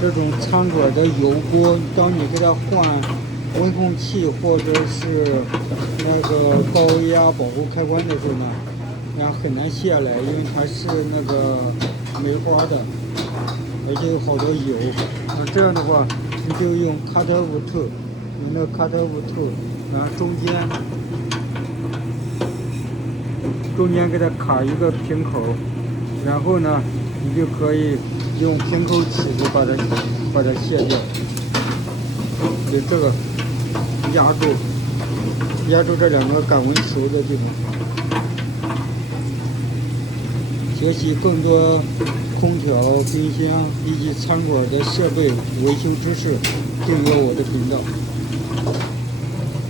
这种餐馆的油锅，当你给它换温控器或者是那个高压保护开关的时候呢，然后很难下来，因为它是那个梅花的，而且有好多油。那这样的话，你就用 cut off two， 用那个 cut off two， 然后中间给它卡一个平口，然后呢，你就可以用平口起子把它卸掉，就这个压住这两个感温熟的地方。学习更多空调、冰箱以及餐馆的设备维修知识，订阅我的频道。